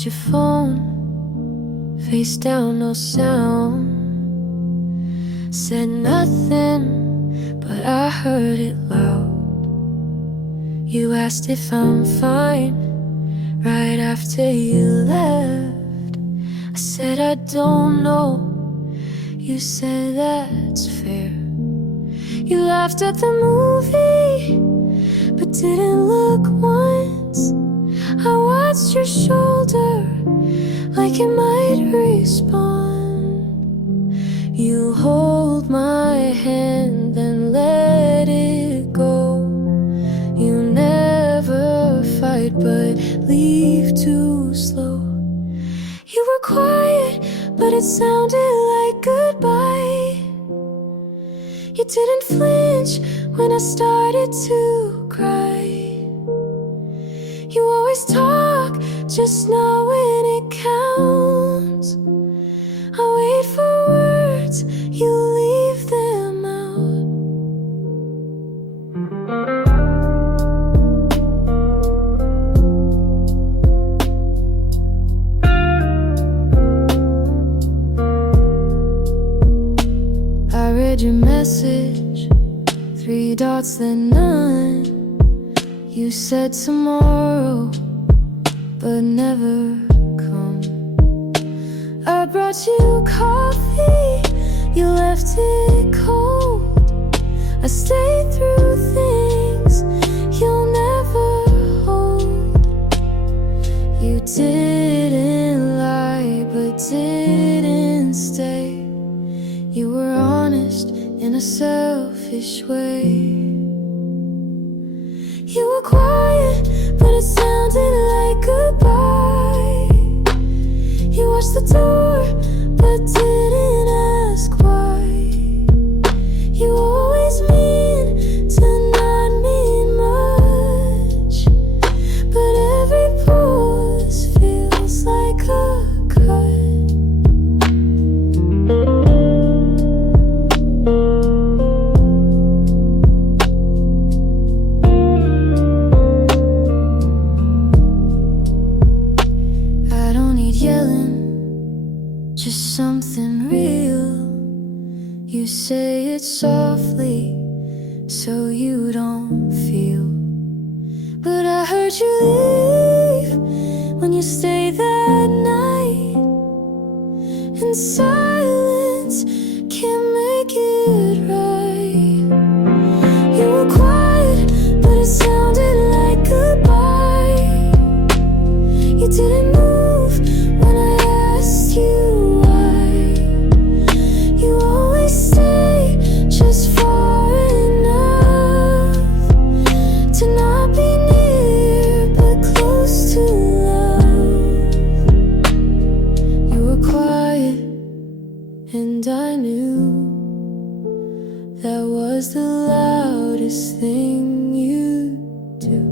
left your phone face down, no sound. Said nothing, but I heard it loud. You asked if I'm fine right after you left. I said I don't know. You said that's fair. You laughed at the movie, but didn't look once. I watched your shoulder like it might respond. You hold my hand, then let it go. You never fight, but leave too slow. You were quiet, but it sounded like goodbye. You didn't flinch when I started to cry. You always talk, just not when it counts. I wait for words, you leave them out. I read your message, 3 dots then none. You said tomorrow, but never come. I brought you coffee, you left it cold. I stayed through things you'll never hold. You didn't lie, but didn't stay. You were honest in a selfish way. You were quiet, but it sounded like goodbye. You watched the door, but didn't ask why. You always mean to not mean much, but every pause feels like a cut. Just something real. You say it softly so you don't feel. But I heard you leave when you stayed that night. And silence can't make it right. You were quiet, but it sounded like goodbye. You didn't move when I asked you. And I knew that was the loudest thing you do.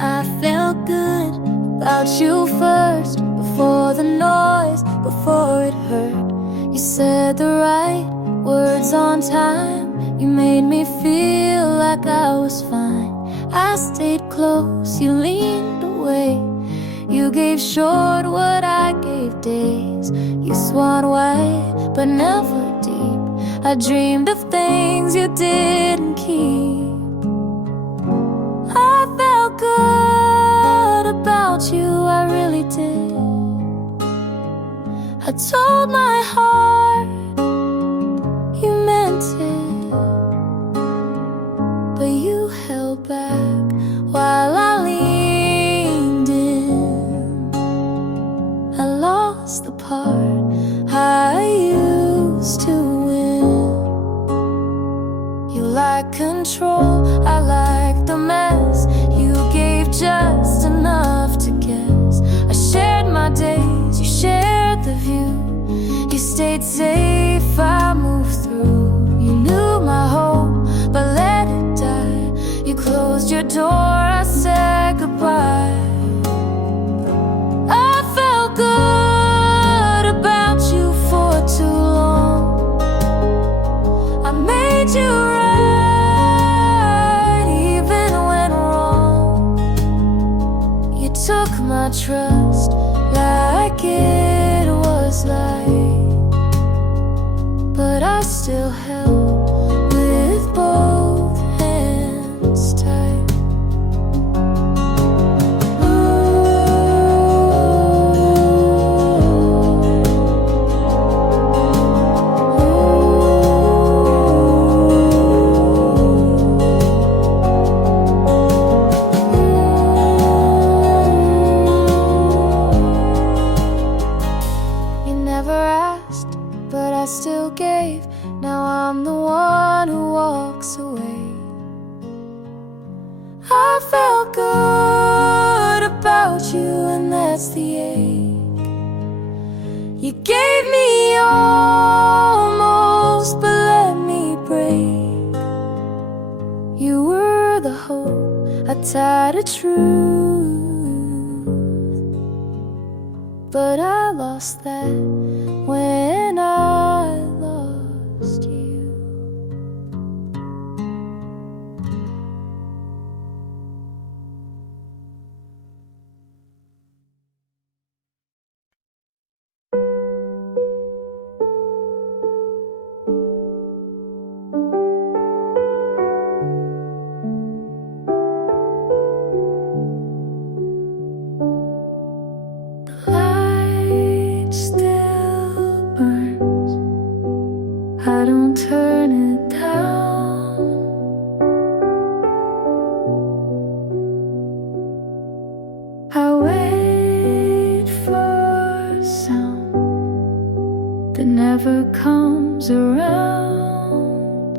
I felt good about you first, before the noise, before it hurt. You said the right words on time. You made me feel like I was fine. I stayed close, you leaned away. You gave short what I gave days. You swallowed wide, but never deep. I dreamed of things you didn't keep. I felt good about you, I really did. I told my heart you meant it, but you held back while I leaned in. I lost the part I used to win. You like control, I like the mess. You gave just enough to guess. I shared my days, you shared the view. You stayed safe, I moved through. You knew my hope, but let it die. You closed your door, I said goodbye. I felt still held with both hands tied. You never asked, but I still gave. Now I'm the one who walks away. I felt good about you, and that's the ache. You gave me almost, but let me break. You were the hope I tied a truth, but I lost that when I lost you. The light still burns, I don't turn it down. I wait for a sound that never comes around.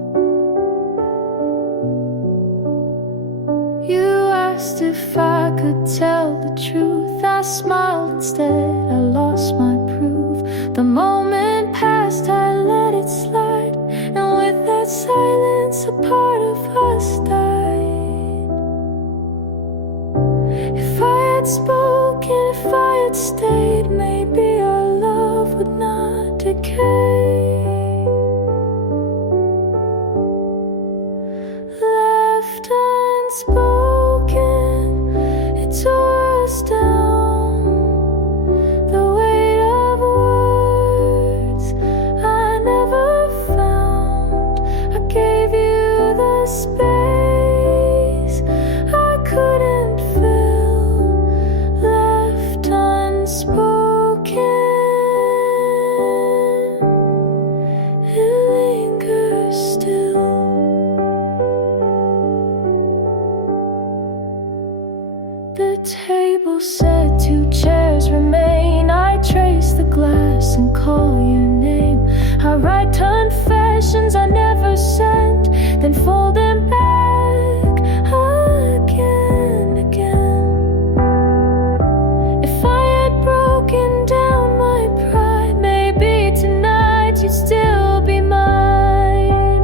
You asked if I could tell the truth. I smiled instead, I lost my proof. The moment passed, I let it slide, and with that silence, a part of us died. If I had spoken, if I had stayed, maybe our love would not decay. Left unspoken, it tore us down. The weight of words I never found. I gave you the space I couldn't fill. Left unspoken, it lingers still. The table said 2 chairs remain. I trace the glass and call your name. I write confessions I never sent, then fold them back again, again. If I had broken down my pride, maybe tonight you'd still be mine.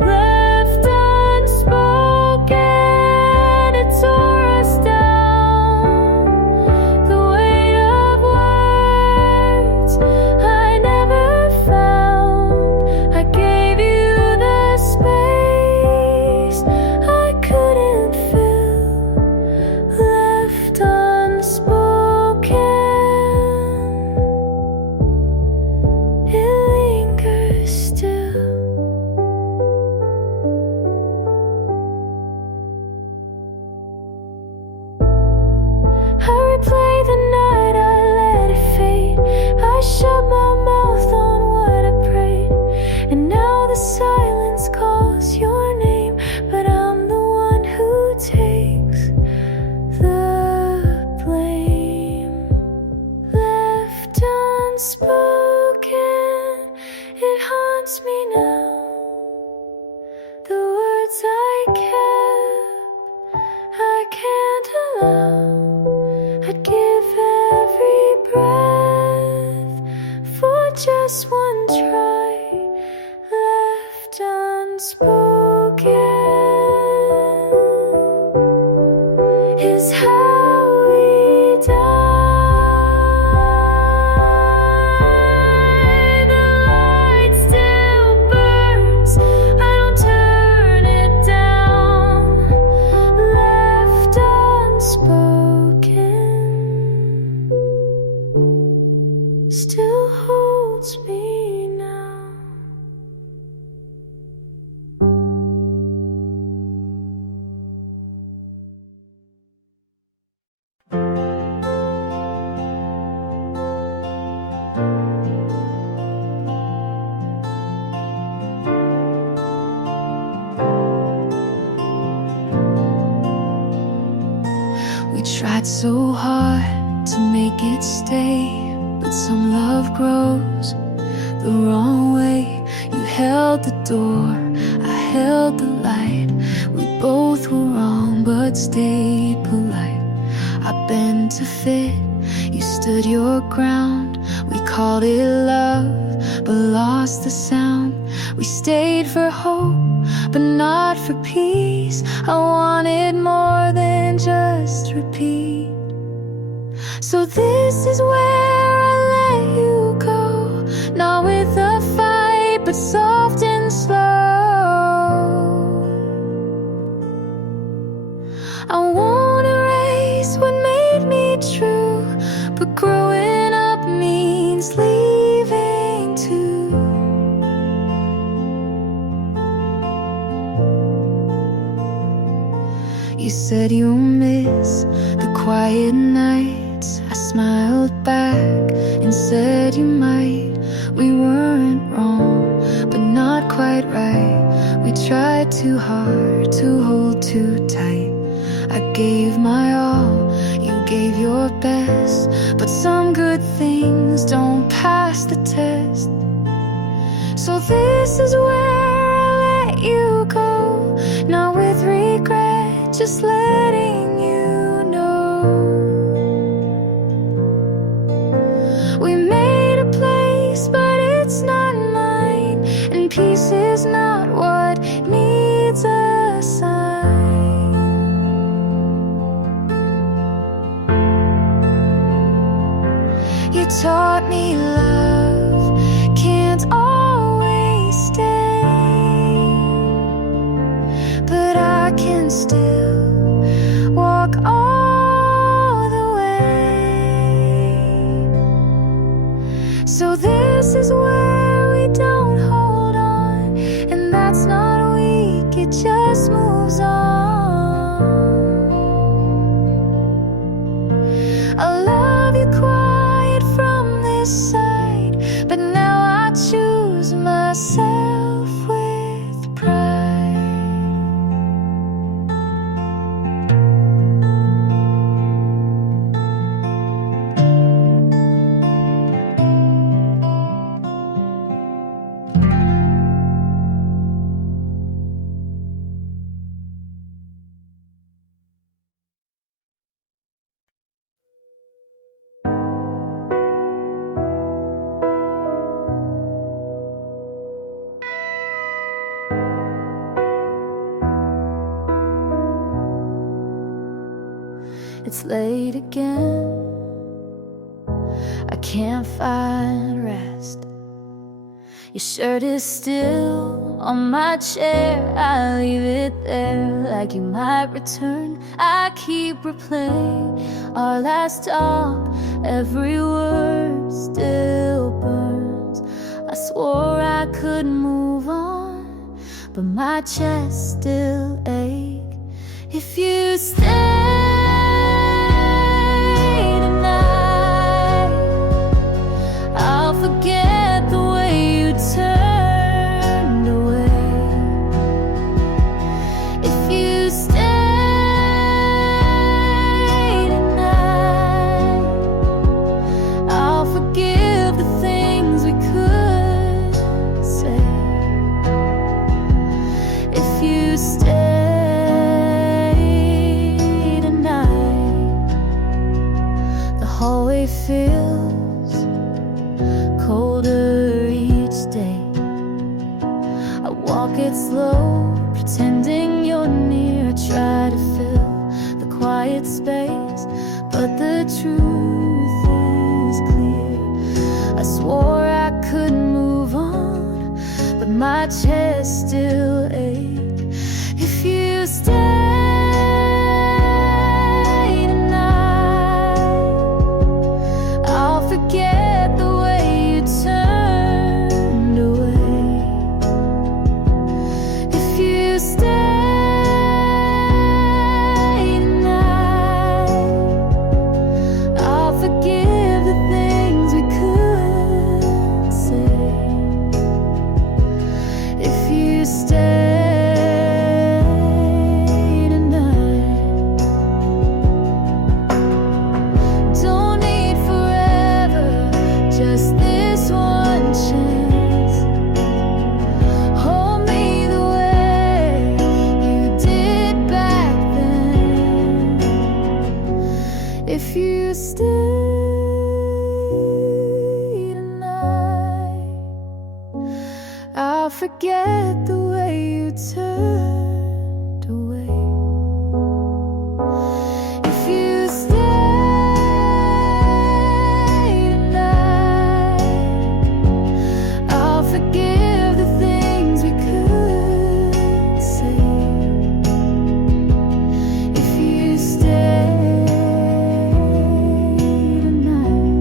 Left unspoken, it tore us down. The weight of words I never found. I gave you the space I couldn't fill. Left unspoken, it lingers still. I replay the night, I let it fade. I shut my mouth on what I prayed, and now the silence calls your name, but I'm the one who takes the blame. Left unspoken, it haunts me now. The words I kept, I can't allow. I'd give every breath for just one try. Left unspoken is how we die. The light still burns. tried so hard to make it stay, but some love grows the wrong way. You held the door, I held the light. We both were wrong but stayed polite. I bent to fit, you stood your ground. We called it love, but lost the sound. We stayed for hope, but not for peace. I wanted more than just repeat. So this is where I let you go, not with a fight, but soft and slow. I won't erase what made me true, but growing up means leaving too. You said you'll miss the quiet nights. I smiled back and said you might. We weren't wrong, but not quite right. We tried too hard to hold too tight. I gave my all, you gave your best, but some good things don't pass the test. So this is where I let you go, not with regret, just letting you know. We made a place, but it's not mine, and peace is not what needs a sign. You taught me love can't always stay, but I can still walk all the way. So this is where we don't hold on, and that's not weak, it just moves on. I love you quiet from this side, but now I choose myself with pride. It's late again, I can't find rest. Your shirt is still on my chair, I leave it there like you might return. I keep replaying our last talk, every word still burns. I swore I could move on, but my chest still aches. If you stay forget the way you turned away. If you stay tonight, I'll forgive the things we could say. If you stay tonight, the hallway feels colder each day. I walk it slow, pretending you're near. I try to fill the quiet space, but the truth is clear. I swore I could move on, but my chest still aches. If you stay tonight, I'll forget the turned away. If you stay tonight, I'll forgive the things we could say. If you stay forget the way you turned away. If you stay tonight, I'll forgive the things we could say. If you stay tonight,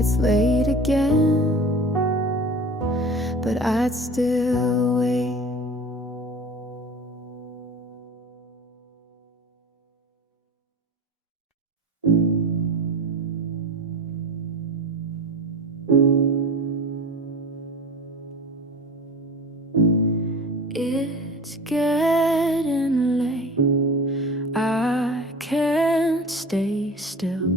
it's late again, but I'd still wait. It's getting late, I can't stay still.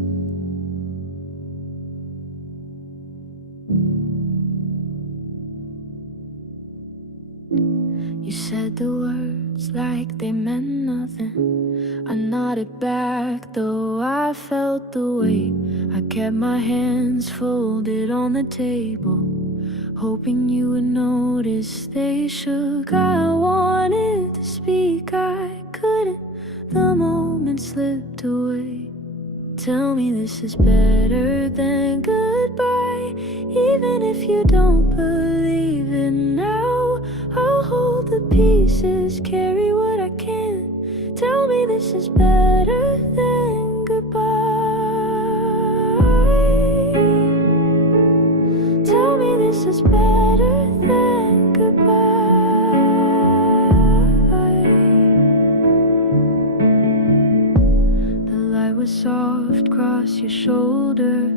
You said the words like they meant nothing. I nodded back, though I felt the weight. I kept my hands folded on the table, hoping you would notice they shook. I wanted to speak, I couldn't. The moment slipped away. Tell me this is better than goodbye. Even if you don't believe it now, I'll hold the pieces, carry what I can. Tell me this is better than goodbye. Tell me this is better than goodbye. The light was soft across your shoulder.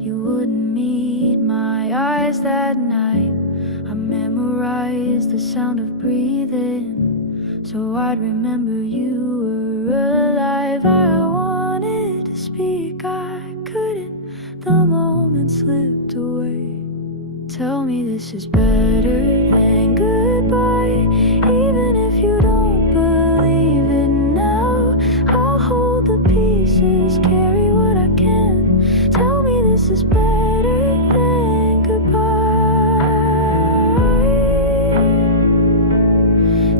You wouldn't meet my eyes that night. I memorized the sound of breathing, so I'd remember you were alive. I wanted to speak, I couldn't. The moment slipped away. Tell me this is better than goodbye. Even if you don't believe it now, I'll hold the pieces, carry what I can. Tell me this is better than goodbye.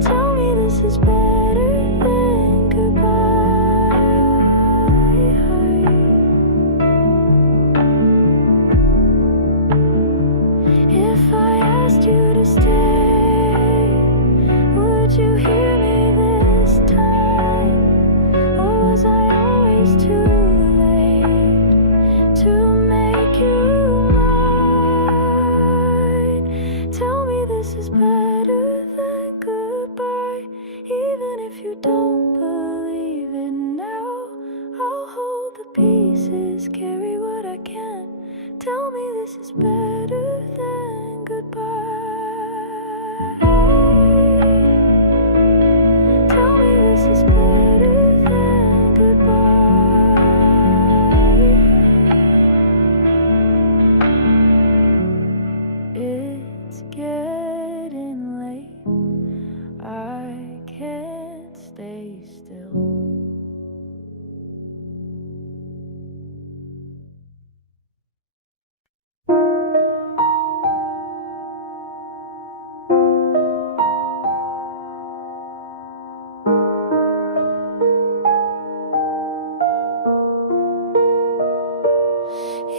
Tell me this is better than goodbye. If I asked you to stay, would you hear me this time? Or was I always too late to make you mine? Tell me this is better than goodbye. Even if you don't believe it now, I'll hold the pieces, carry what I can. Tell me this is better than goodbye. Tell me this is better than goodbye. It's getting late, I can't stay still.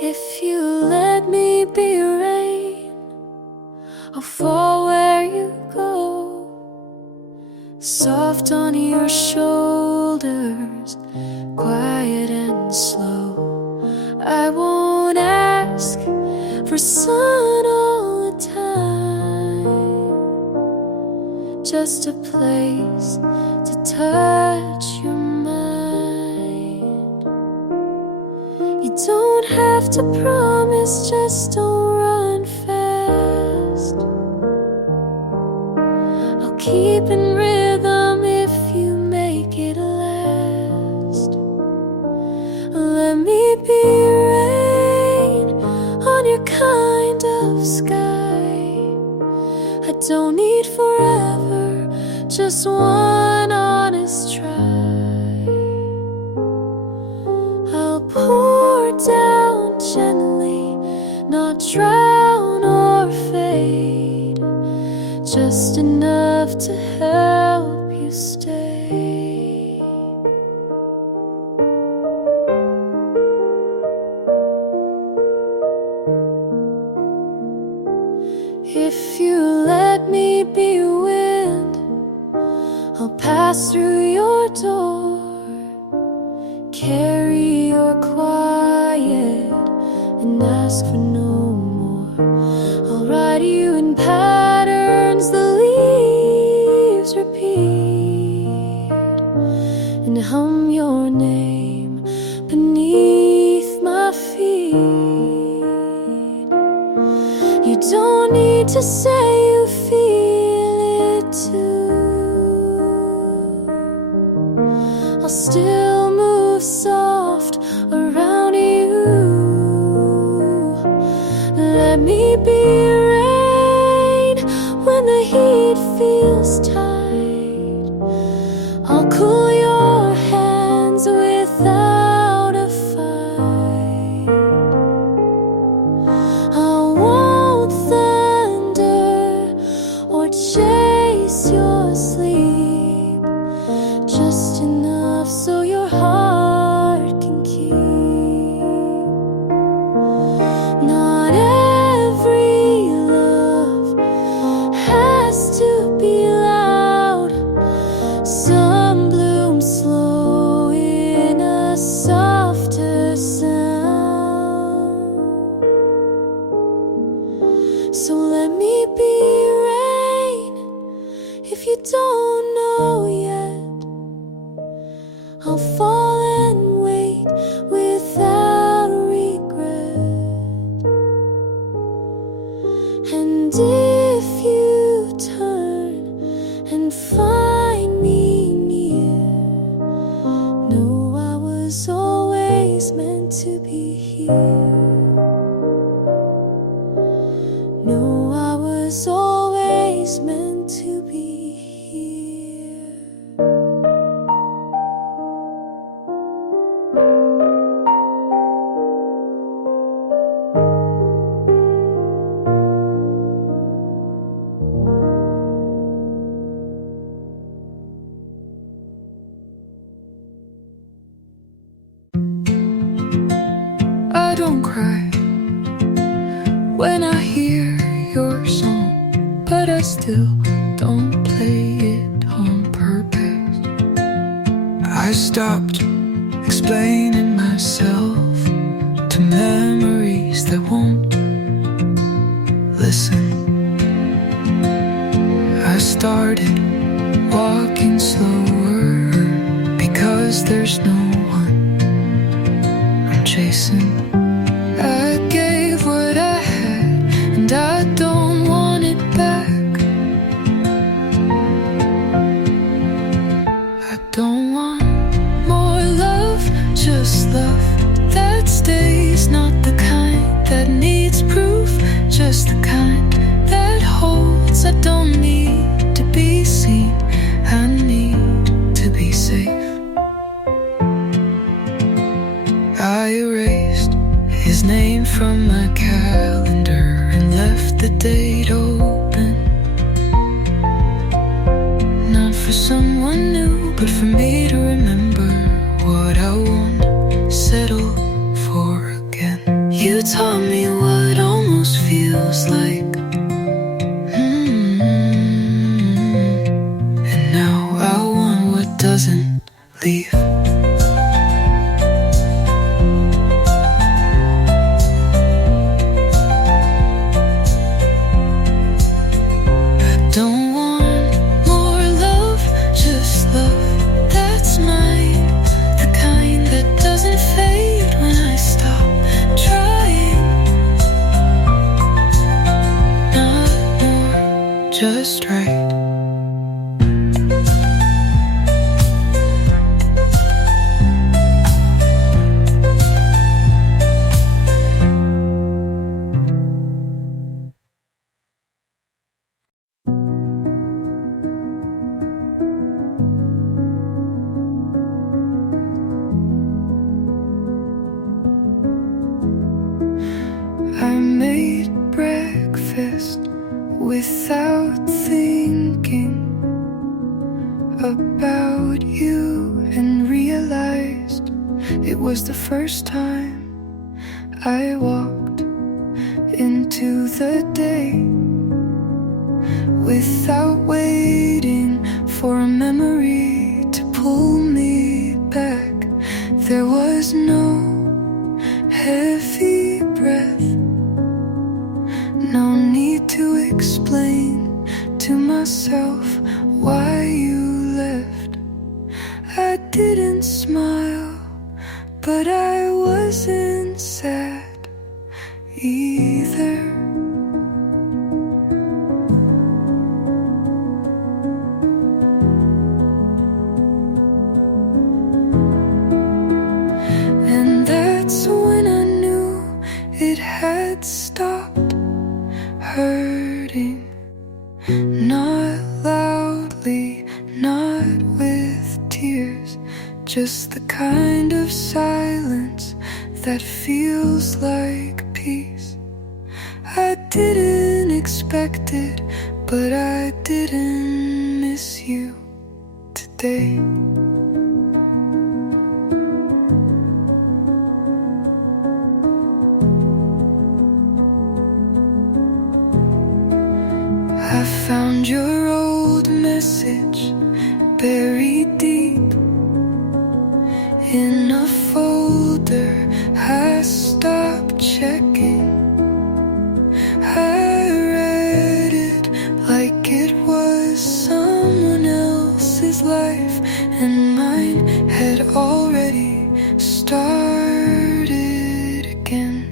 If you let me be rain, I'll fall where you go, soft on your shoulders, quiet and slow. I won't ask for sun all the time, just a place to touch your mind. You don't have to promise, just don't run fast. I'll keep in rhythm if you make it last. Let me be rain on your kind of sky. I don't need forever, just one honest try. I'll pour down gently, not drown or fade. If you let me be wind, I'll pass through your door, carry your quiet and ask for no more. I'll write you in patterns the leaves repeat, and hum your name beneath my feet. You don't need to say you feel it too. I'll still move soft around you. Let me be rain when the heat feels tight. I'll cool your hands without a fight. I won't thunder or chase your sleep, just enough so your heart can keep. Not every love has to be loud. Some bloom slow in a softer sound. So let me be rain if you don't know yet. I'll fall and wait without regret. And if you turn and find me near, know I was always meant to be here. Know I was always meant to be here. I don't cry when I hear your song, but I still don't play it on purpose. I stopped explaining myself to memories that won't listen. I started walking slower because there's no one I'm chasing. I gave what I had, and I don't want it back. I don't want more love, just love that stays. Not the kind that needs proof, just the kind that holds. I don't need to be seen, I need to be safe. I erased his name from my calendar and left the date open. Not for someone new, but for me to remember what I won't settle for again. You taught me what almost feels like. And now I want what doesn't leave. Just right. I made breakfast without thinking about you, and realized it was the first time I walked into the day. without waiting for a memory to pull me back. There was no heavy breath, no need to explain to myself why you left. I didn't smile, but I wasn't sad either. And that's when I knew it had stopped hurting. Not loudly, not with tears, just the kind of silence that feels like peace. I didn't expect it, but I didn't miss you today. I found your old message buried deep in a folder I stopped checking. I read it like it was someone else's life, and mine had already started again.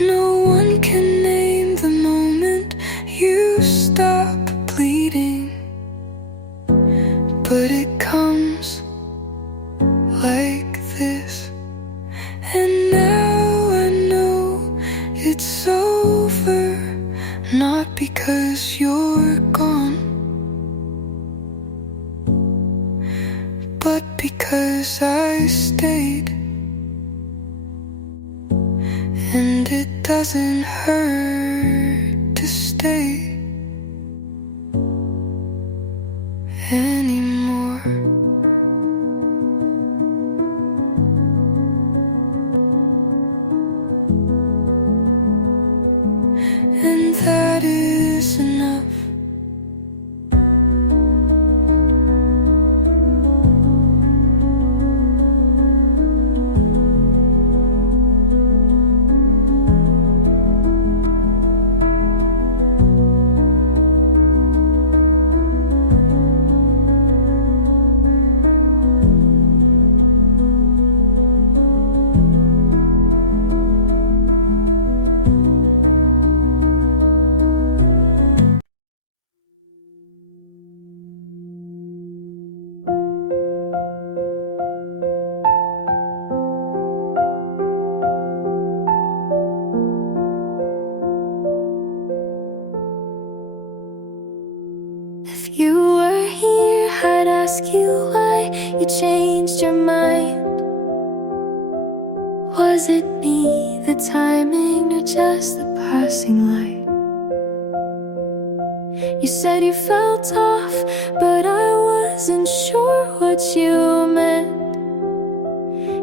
No one can name the moment you stop bleeding, but it comes like this. And now I know it's over, not because you're gone, but because I stayed. And it doesn't hurt to stay anymore. And that is enough. If you were here, I'd ask you why you changed your mind. Was it me, the timing, or just the passing light? You said you felt off, but I wasn't sure what you meant.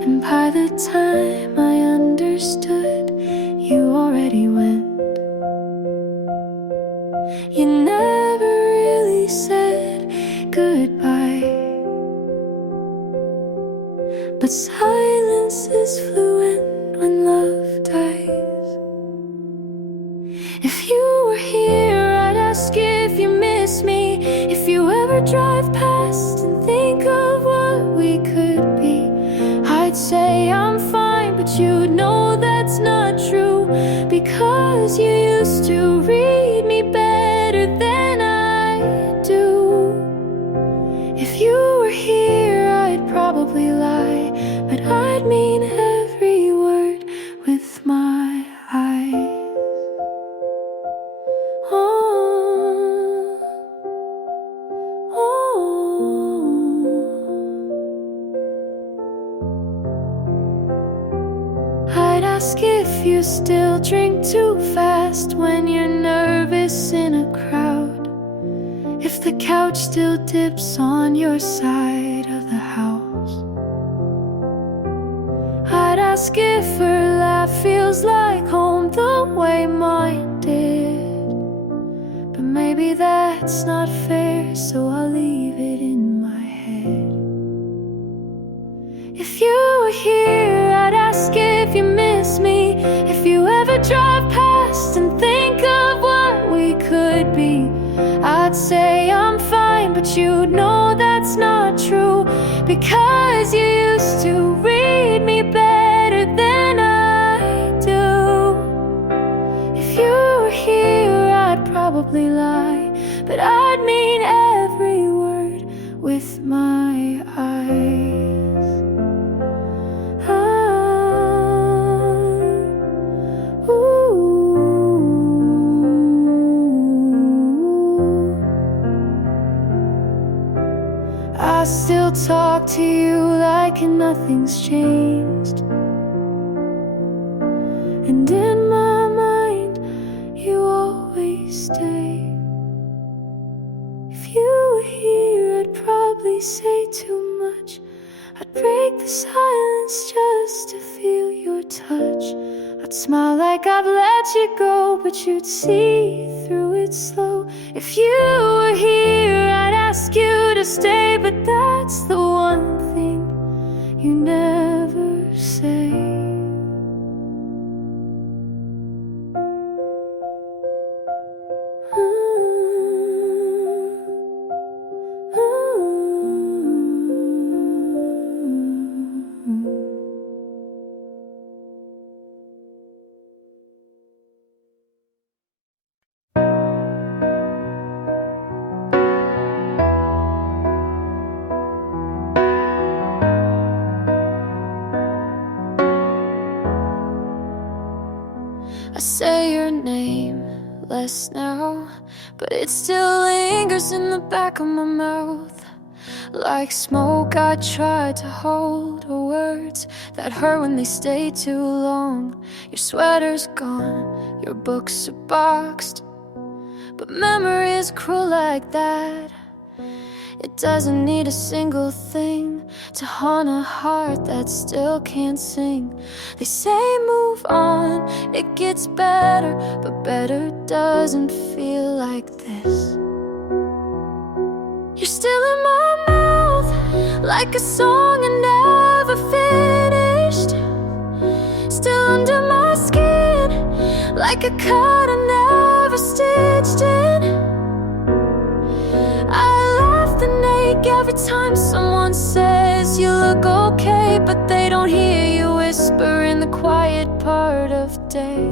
And by the time I understood, you already went. You never really said goodbye, but silence is fluent when love dies. If you were here, I'd ask if you miss me. If you ever drive past and think of what we could be, I'd say I'm fine, but you'd know that's not true, because you used to read me better than I do. If you were here, I'd probably lie, but I'd mean every word with my eyes. Oh, oh. I'd ask if you still drink too fast when you're nervous in a crowd, if the couch still dips on your side of the house. I'd ask if her laugh feels like home the way mine did, but maybe maybe that's not fair, so I'll leave it in my head. If you were here, I'd ask if you miss me. If you ever drive past and think of what we could be, I'd say I'm fine, but you'd know that's not true, because you used to read me better than I do. If you were here, I'd probably lie, but I'd mean every word with my eyes. I still talk to you like nothing's changed, and in my mind you always stay. If you were here, I'd probably say too much. I'd break the silence just to feel your touch. I'd smile like I've let you go, but you'd see through it slow. If you were here, I'd ask you to stay, but that's the one thing you never say. I say your name less now, but it still lingers in the back of my mouth. Like smoke, I try to hold words that hurt when they stay too long. Your sweater's gone, your books are boxed, but memory is cruel like that. It doesn't need a single thing to haunt a heart that still can't sing. They say move on, it gets better, but better doesn't feel like this. You're still in my mouth, like a song I never finished. Still under my skin, like a cut I never stitched in. Every time someone says you look okay, but they don't hear you whisper in the quiet part of day.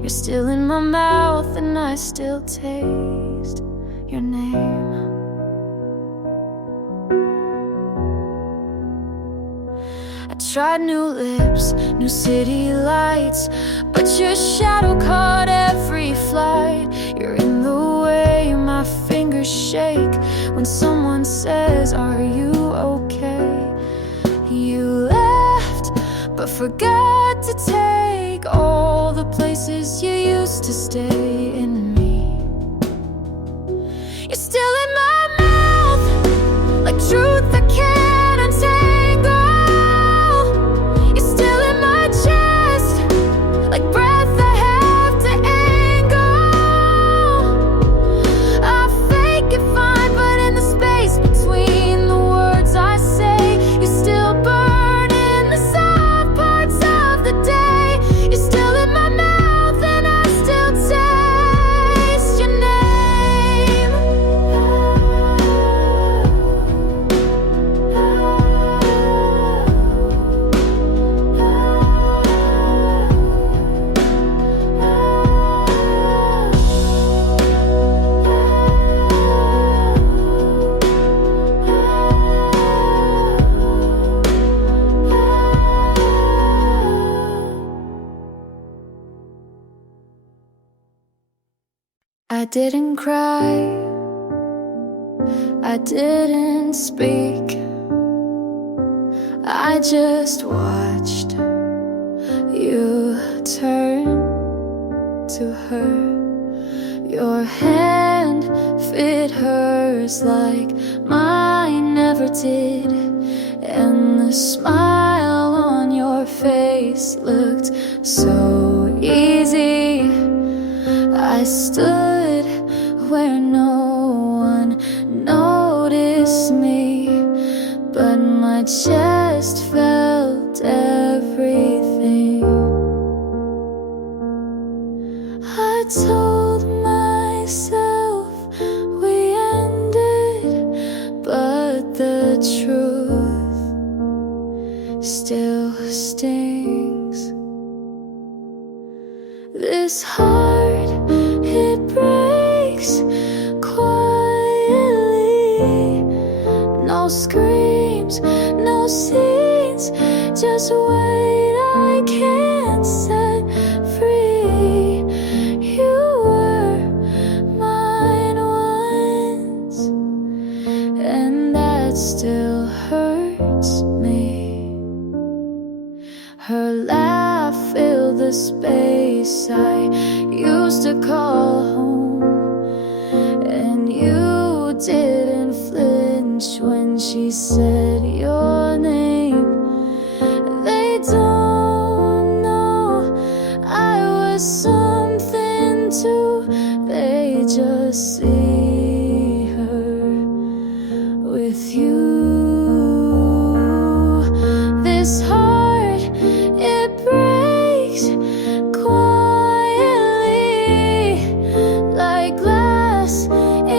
You're still in my mouth and I still taste your name. I tried new lips, new city lights, but your shadow caught every flight. You're in the way my fingers shake when someone says, are you okay? You left, but forgot to take all the places you used to stay in me. You're still in my mouth, like truth I can't untangle. You're still in my chest, like breath I have to angle. I fake it fine, but in the space between the words I say, you still burn in the soft parts of the day. You're still in my mouth and I still taste your name. I didn't cry, I didn't speak, I just watched you turn to her. Your hand fit hers like mine never did, and the smile on your face looked so easy. I stood where no one noticed me, but my chest felt everything. I told myself we ended, but the truth still stings. This heart, it breaks quietly. No screams, no scenes, just wait, I can't set free. You were mine once, and that still hurts me. Her laugh filled the space I used to call home, and you didn't flinch when she said your name. They don't know I was something too, they just see her with you. This heart, it breaks quietly, like glass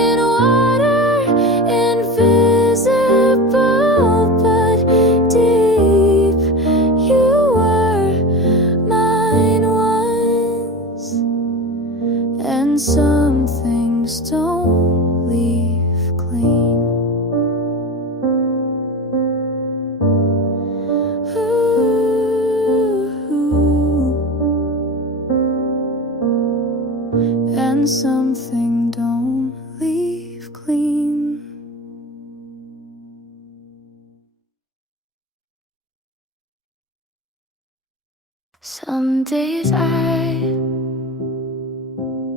in water, invisible but deep. You were mine once, and some things don't leave clean. And something don't leave clean. Some days I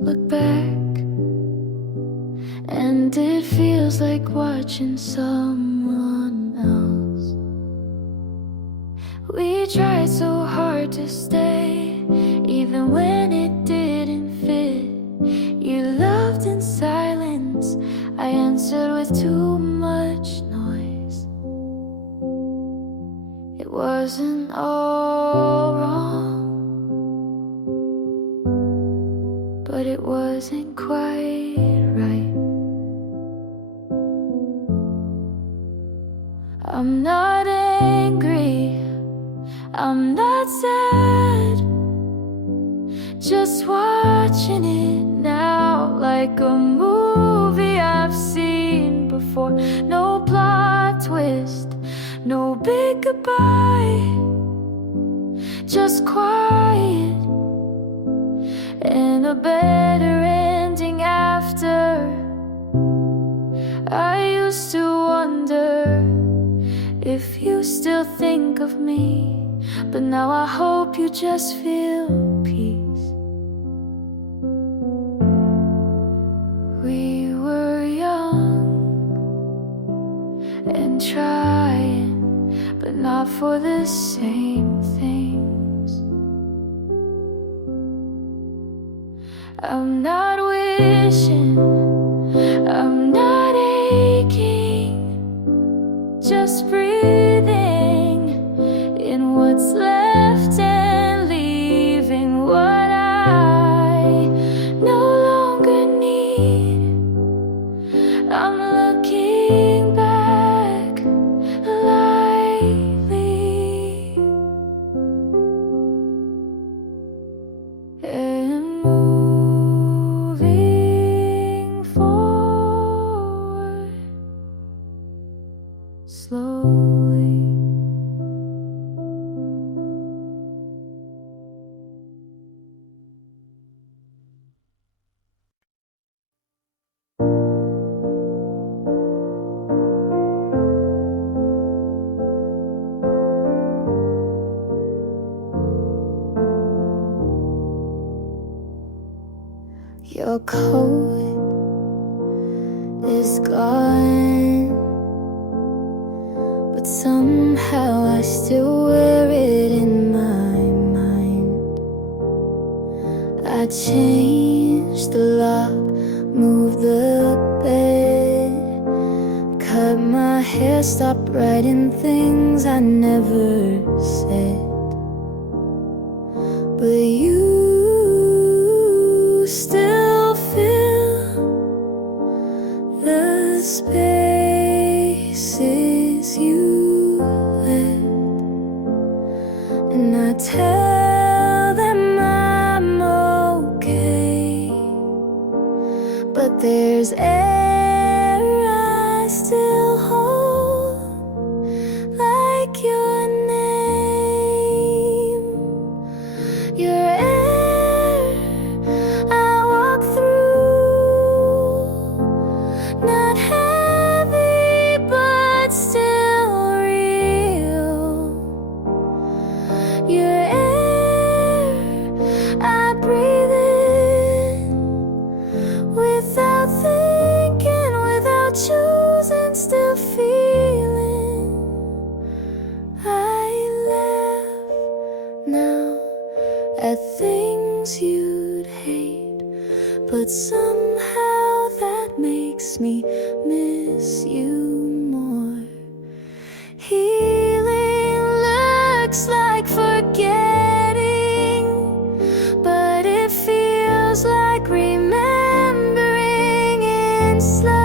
look back, and it feels like watching someone else. We tried so hard to stay, even when it didn't fit. You loved in silence, I answered with too much noise. It wasn't all wrong, but it wasn't quite right. I'm not angry, I'm not sad, just watching it now like a movie I've seen before. No plot twist, no big goodbye, just quiet and a better ending after. I used to wonder if you still think of me, but now I hope you just feel peace. We were young and trying, but not for the same things. I'm not wishing, I'm not aching, just breathing in what's left and leaving what I no longer need. I'm looking back lightly and moving forward slowly. Your coat is gone, but somehow I still wear it in my mind. I changed the lock, moved the I stopped writing things I never said. But you still fill the spaces you left, and I tell them I'm okay, but there's air I still hold, like your name. Your air I walk through, not heavy but still real. Your air I breathe in, without thinking, without choosing, still feeling. I laugh now at things you'd hate, but somehow that makes me miss you more. Healing looks like forgetting, but it feels like remembering in slow